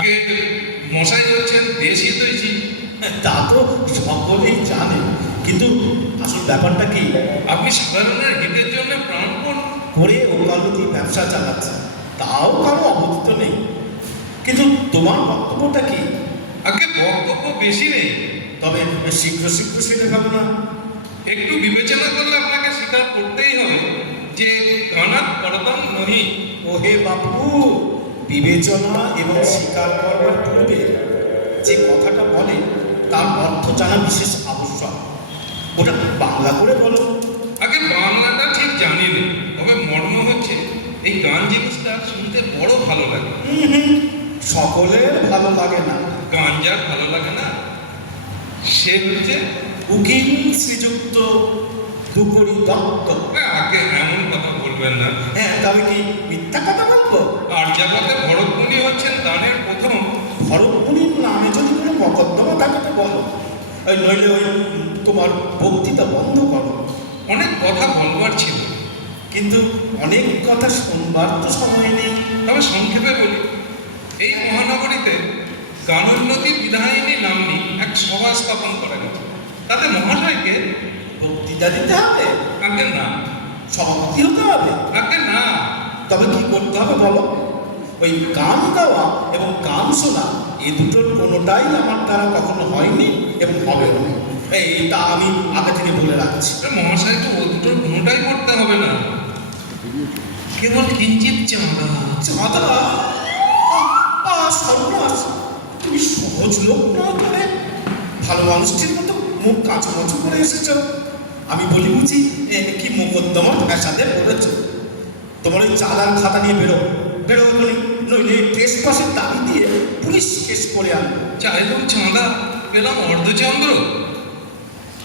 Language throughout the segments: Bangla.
আগে মশাই হচ্ছেন দেশ হিতৈষী। তা তো সকলেই জানে, কিন্তু আসল ব্যাপারটা কি? আপনি সাধারণের হিতের জন্য প্রাণপণ করে ওকালতি ব্যবসা চালাচ্ছে, তাও কারো অবস্থিত নেই। কিন্তু তোমার বক্তব্যটা কি? আগে বক্তব্য বেশি নেই, তবে শীঘ্র শীঘ্র সেটা ভাবো না। একটু বিবেচনা করলে আপনাকে স্বীকার করতেই হবে যে গানাত পরদম নহি। ওহে বাপু, বিবেচনা এবং স্বীকার করবার পূর্বে যে কথাটা বলে তার অর্থ জানা বিশেষ আবশ্যক। ওটা বাংলা করে বলো। আগে বাংলাটা ঠিক জানি না, তবে মর্ম হচ্ছে এই গান জিনিসটা শুনতে বড় ভালো লাগে। সকলের ভালো লাগে না। গান যার ভালো লাগে না সে হচ্ছে উকিল শ্রীযুক্ত দুপুরি দত্ত। আগে এমন কথা বলবেন না। হ্যাঁ, তবে কি মিথ্যা কথা বলবো? আর্যাবতে ভরতমুনি হচ্ছেন গানের প্রথম। ভরতমুনির নামে যদি কোনো মকদ্দমা থাকে তো বলো, ওই নইলে ওই তোমার বক্তৃতা বন্ধ করো। অনেক কথা বলবার ছিল, কিন্তু অনেক কথা শুনবার তো সময় নেই। তবে সংক্ষেপে বলি, এই মহানগরীতে গানোন্নতি বিধায়িনী নাম্নী এক সভা স্থাপন করা গেছে। তাতে মহাশয়কে বক্তৃতা দিতে হবে? আগে না, সভাপতি হতে হবে? আগে না। তবে কি করতে হবে বলো? ওই গান গাওয়া এবং গান শোনা, এ দুটোর কোনোটাই আমার দ্বারা কখনো হয়নি এবং হবে না। এইটা আমি আগে থেকে বলে রাখছি। মহাশয়কে ও দুটোর কোনোটাই করতে হবে না, কেবল কিঞ্চিত চাঁদা। চাঁদা? সর্বনাশ! তুমি সহজ লোক না করে ভালো মানুষটির মতো মুখ কাঁচুমাচু করে এসেছ। আমি বলি বুঝি কি মোকদ্দমার ফ্যাসাদে পড়েছ। তোমার ওই চালান খাতা নিয়ে বেরো, বেরো বলি, নইলে ট্রেস পাসের দাবি দিয়ে পুলিশ কেস করে আনবো। চাইলেও চাঁদা, পেলাম অর্ধচন্দ্র,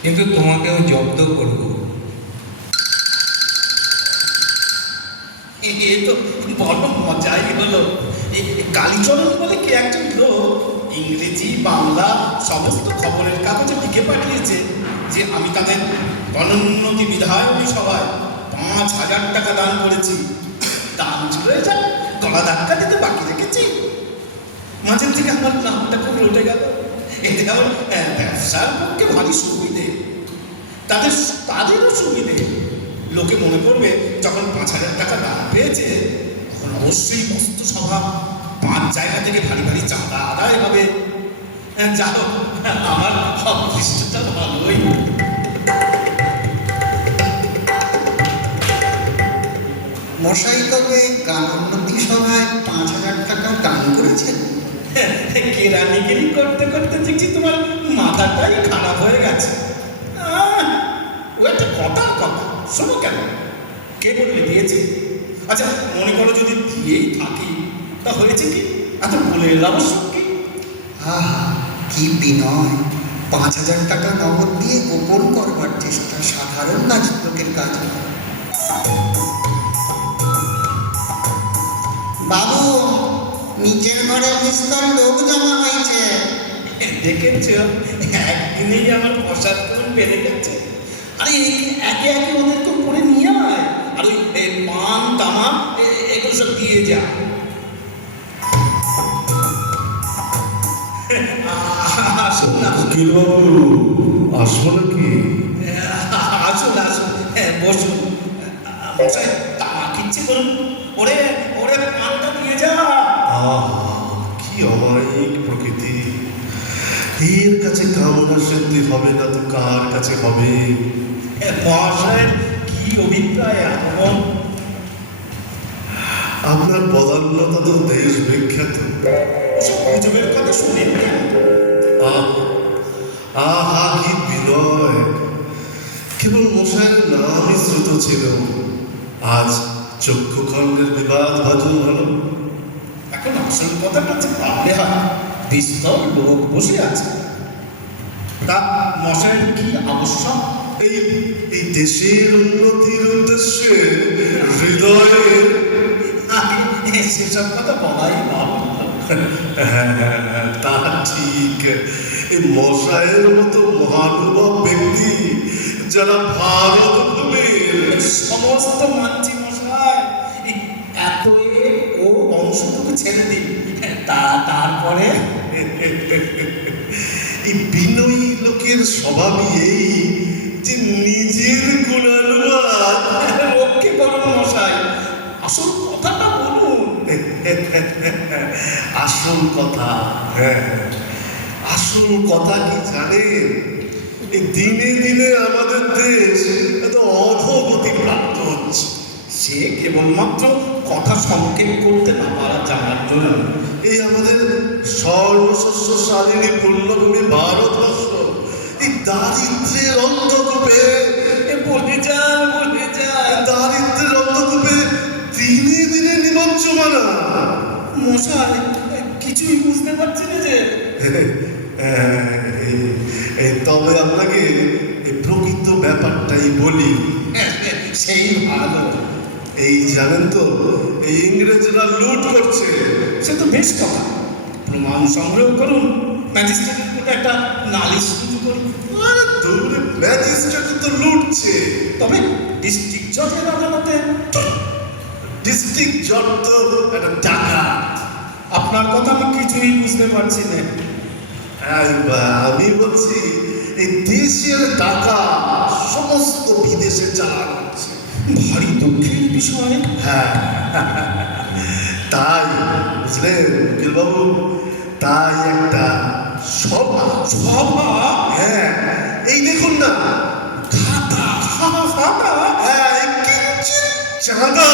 কিন্তু তোমাকেও জব্দ করব। এ তো বড় মজাই হলো। কালীচরণ বলে কে একজন লোক ইংরেজি বাংলা সমস্ত খবরের কাগজে লিখে পাঠিয়েছে যে আমি তাদের গণোন্নতি বিধায়নী সভায় 5,000 টাকা দান করেছি। দান চলে যায়, গলা ধাক্কা দিতে বাকি রেখেছি। মাঝের থেকে আমার নামটা খুব উঠে গেল। এতে আমার ব্যবসার পক্ষে ভারী সুবিধে, তাদেরও সুবিধে। লোকে মনে করবে যখন 5,000 টাকা দান পেয়েছে তখন অবশ্যই মস্ত সভা, 5 জায়গা থেকে ভারী ভারী চাঁদা আদায় হবে। যা হোক, আমার অদৃষ্টটা ভালোই। মশাই তবে গানোন্নতি সভায় 5,000 টাকা দান করেছেন? কেরানিগিরি করতে করতে দেখছি তোমার মাথাটাই খারাপ হয়ে গেছে। ও একটা কথার কথা, শোনো কেন? কে বললে দিয়েছে? আচ্ছা, মনে করো যদি দিয়েই থাকি, তা হয়েছে কি? এত বলে আবশ্যক কি? আহা, কি বিনয়! 5,000 টাকা নগদ দিয়ে গোপন করবার চেষ্টা সাধারণ কাজ, লোকের কাজ নয়। বাবু, নিচের ঘরে বিস্তর লোক জমা হয়েছে। দেখেছ, একদিনেই আমার প্রসাদ কেমন বেড়ে গেছে। আরে একে একে ওদেরকে করে নিয়ে আয়, আর ওই পান তামাক এগুলো সব দিয়ে যা। আসুন আসুন আসবো নাকি? আসুন আসুন, বসুন। মশাই তামাক ইচ্ছে করুন, ওরে ওরে পানটা দিয়ে যা। কি অমায়িক প্রকৃতি! এর কাছে কামনা সিদ্ধি হবে না তো কার কাছে হবে? মহাশয়ের কি অভিপ্রায় এখন? আপনার পদান্নতা তো দেশ বিখ্যাত। ওসব গুজবের কথা শোনেন কেন? আহা, কি বিনয়! কেবল মশাইয়ের নামই শ্রুত ছিল, আজ চক্ষুখণ্ডের বিবাদ ভাজন হলো। এখন আসল কথাটা যে ভাবলে হয়, বিস্তর লোক বসে আছে। তা মশাইয়ের কি আবশ্যক? এই দেশের উন্নতির উদ্দেশ্যে হৃদয়ে সেসব কথা বলাই ভালো। তা ঠিক। এই মশাইয়ের মতো মহানুভব ব্যক্তি যারা ভারত ভূমির সমস্ত মানছি মশাই, এত ও অংশটুকু ছেড়ে দিন, তারপরে এই বিনয়ী লোকের স্বভাবই এই যে নিজের গুণানুবাদ। ওকে বলুন মশাই, আসল কথাটা বলুন। আসল কথা, হ্যাঁ, আসল কথা কি জানেন? এই দিনে দিনে আমাদের দেশ এত অধোগতি প্রাপ্ত হচ্ছে। সে কেবলমাত্র কথা সংক্ষেপ করতে না পারা জানার জন্য। এই আমাদের সর্বশস্য স্বাধীনী পূর্ণভূমি ভারতবর্ষ এই দারিদ্রের অন্ধকূপে, বলে যান দারিদ্রের অন্ধকূপে দিনে দিনে নিমজ্জমানা। মশাই, কিছুই বুঝতে পারছি না যে। তবে আপনাকে এই প্রকৃত ব্যাপারটাই বলি। সেই ভালো। এই জানেন তো, এই ইংরেজরা লুট করছে। সে তো বেশ কথা, প্রমাণ সংগ্রহ করুন, ম্যাজিস্ট্রেটের কোর্টে একটা নালিশ রুজু করুন। আরে দূরে ম্যাজিস্ট্রেট তো লুটছে, তবে ডিস্ট্রিক্ট জজের আদালতে ডিস্ট্রিক্ট জজ তো একটা টাকা। আপনার কথা আমি কিছুই বুঝতে পারছি না। আমি বলছি এই দেশের টাকা সমস্ত বিদেশে চালানো হচ্ছে। ভারী দুঃখের বিষয়। হ্যাঁ, তাই বুঝলেন উকিল বাবু, তাই একটা সভা। সভা? হ্যাঁ, এই দেখুন না, খাতা খাতা। হ্যাঁ, এই কিঞ্চিৎ চাঁদা।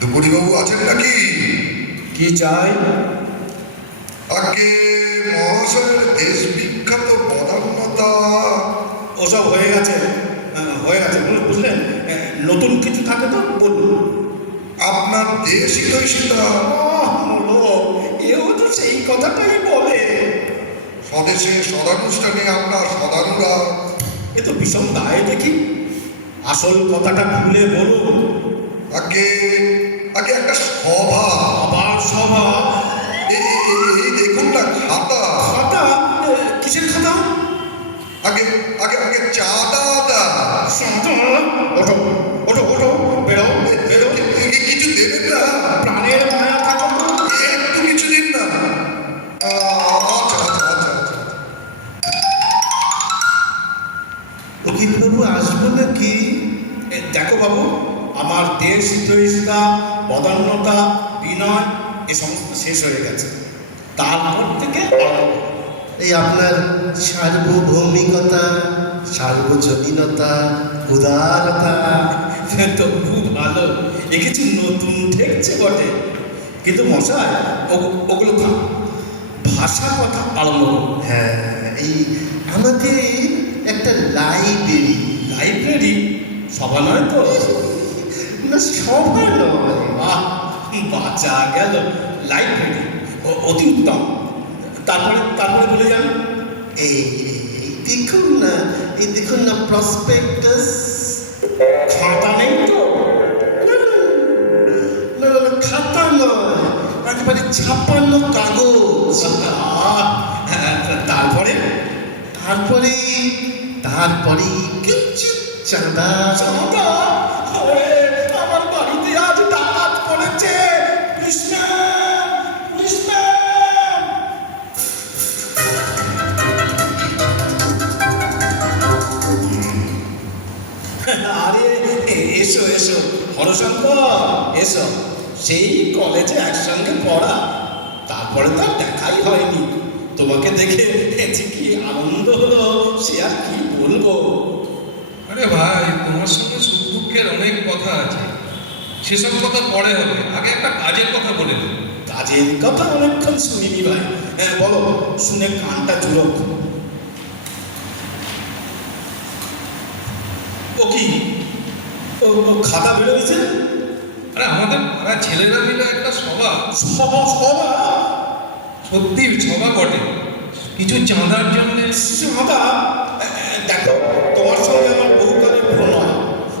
দুপুরিবাবু আছেন নাকি? কি চাই? আগে মহাশয়ের দেশ বিখ্যাত বদান্যতা। ওসব হয়ে গেছে, বুঝলেন। নতুন কিছু থাকে তো বলুন। আপনার দেশ হিতৈষিতা, এও তো সেই কথাটাই বলে। স্বদেশে সদানুষ্ঠানে আপনার সদানুরাগ। এ তো ভীষণ দায় দেখি। আসল কথাটা খুলে বলুন। আগে আগে একটা সভা। আবার সভা? এই দেখুন না খাতা। খাতা? কিসের খাতা? আগে আগে আগে চাঁদা দা। ওঠো ওঠো ওঠো, বেরো বেরো। কিছু দেবেন না? প্রাণের মায়া থাকো তো। একটু কিছু দিন না। আচ্ছা আচ্ছা আচ্ছা আচ্ছা। উকিল বাবু আসবো নাকি? দেখো বাবু, আমার দেশ হিতৈষিতা, বদান্যতা, বিনয় এ সমস্ত শেষ হয়ে গেছে। তারপর থেকে এই আপনার সার্বভৌমিকতা, সার্বজনীনতা, উদারতা। তো খুব ভালো। এ কিছু নতুন ঠেকছে বটে, কিন্তু মশাই ওগুলো থাক, ভাষার কথা আরম্ভ করুন। হ্যাঁ, এই আমাদের একটা লাইব্রেরি সভা নয় তো? না, সভা নয়। বাহ, বাঁচা গেল। লাইব্রেরি অতি উত্তম। তারপরে বলে যান। এই দেখুন না প্রসপেক্টাস। খাতা নেই তো? না, খাতা নয়, একেবারে ছাপানো কাগজ। তারপরে তারপরে কিঞ্চিৎ চাঁদা। চাঁদা? আমার বাড়িতে আজ ডাকাত পড়েছে। আরে এসো এসো হরশঙ্কর, এসো। সেই কলেজে একসঙ্গে পড়া, তারপরে তো আর দেখাই হয়নি। তোমাকে দেখে যে কি আনন্দ হলো সে আর কি বলবো। আরে ভাই, তোমার সঙ্গে সুখ দুঃখের অনেক কথা আছে, সেসব কথা পরে হবে। আগে একটা কাজের কথা বলে দেবো। কাজের কথা অনেকক্ষণ শুনিনি ভাই। হ্যাঁ বলো, শুনে কানটা জুড়ক। ও কি, ও খাতা বেরোয়েছে? আরে আমাদের পাড়া ছেলেরা মিলে একটা সভা। সভা? সত্যি সভা বটে, কিছু চাঁদার জন্য। চাঁদা? দেখো, তোমার সঙ্গে আমার বহুকালের প্রণয়,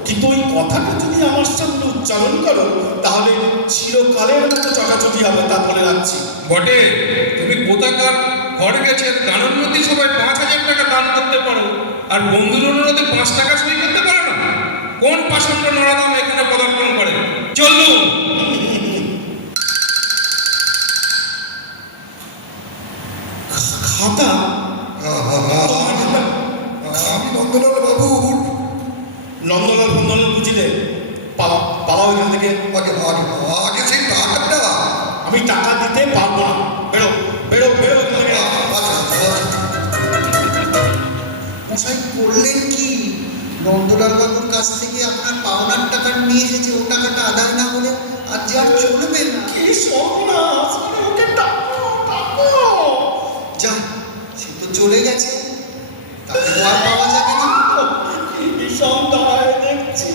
কিন্তু ওই কথাটা যদি আমার সামনে উচ্চারণ করো তাহলে চিরকালের মতো চটাচটি হবে, তা বলে রাখছি। বটে, তুমি কোথাকার ঘরে গেছে গানোন্নতি সবাই 5,000 টাকা দান করতে পারো, আর বন্ধুর অনুরোধে 5 সই করতে পারো না? কোন পাষণ্ড নরাধম এখানে পদার্পণ করে? চলুন। খাতা আমি নন্দলাল বাবুর নন্দলাল ফন্দলাল বুঝিলে পালাও পালাও এখান থেকে। আগে আগে আগে সেই টাকাটা আমি টাকা দিতে পারবো না। বেরো বেরো বেরো এখান থেকে। মশাই করলেন কি? নন্দলাল বাবুর কাছ থেকে আপনার পাওনার টাকা নিয়ে এসেছে, ও টাকাটা আদায় না হলে আর যে আর চলবে না। কি সর্বনাশ! ওকে ডাকো ডাকো। যা, সে তো চলে গেছে, তাকে তো আর পাওয়া যাবে না। কি বিষম দায় দেখছি।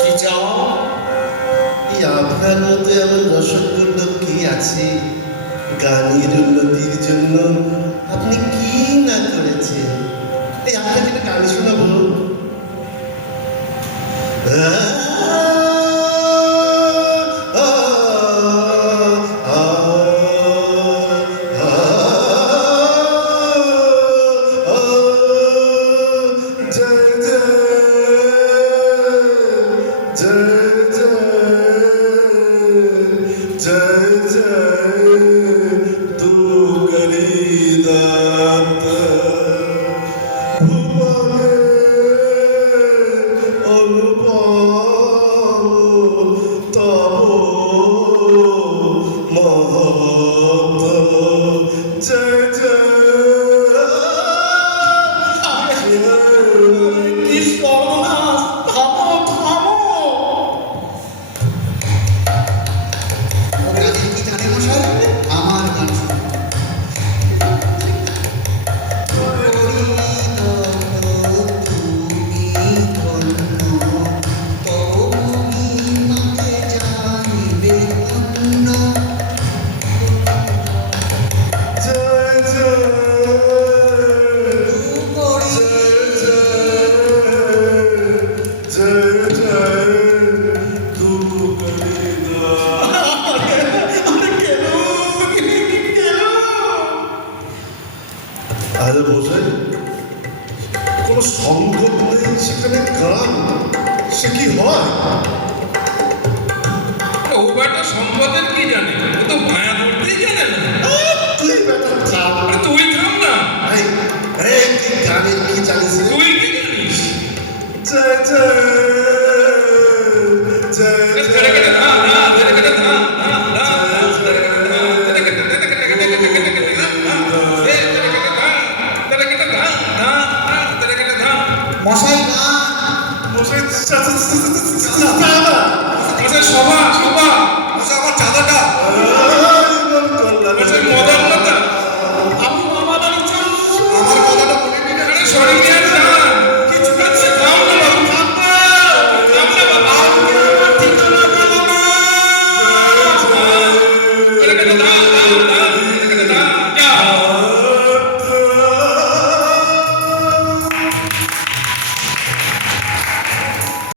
কি চাও? এই আপনার মতো এমন রসগোল্লা কি আছে? গানের উন্নতির জন্য আপনি কি না করেছেন? এই আপনাকে একটা গান শোনাবো। কি সর্বনাশ! থামো থামো। ও গানের কি জানে মশাই? আমার গান শুনুন। আরে বসে কোনো সংকট নেই, সেখানে গান সে কি হয়? ও বেটা সম্পদের কি জানে? ও তো মায়া করতেই জানে না। তুই বেটা থাম। আরে তুই থাম না। এই, এই, তুই গানের কি জানিস রে? তুই কি জানিস? জয় জয় জয় তেরে কেটে ধা ধা, তেরে কেটে ধা ধা ধা ধা, তেরে কেটে ধা, তেরে কেটে তেরে কেটে কেটে কেটে কেটে কেটে ধা ধা, এ তেরে কেটে ধা, তেরে কেটে ধা ধা ধা, তেরে কেটে ধা। মশাই গান। বসে আচ্ছা সভা সভা। আমার চাঁদাটা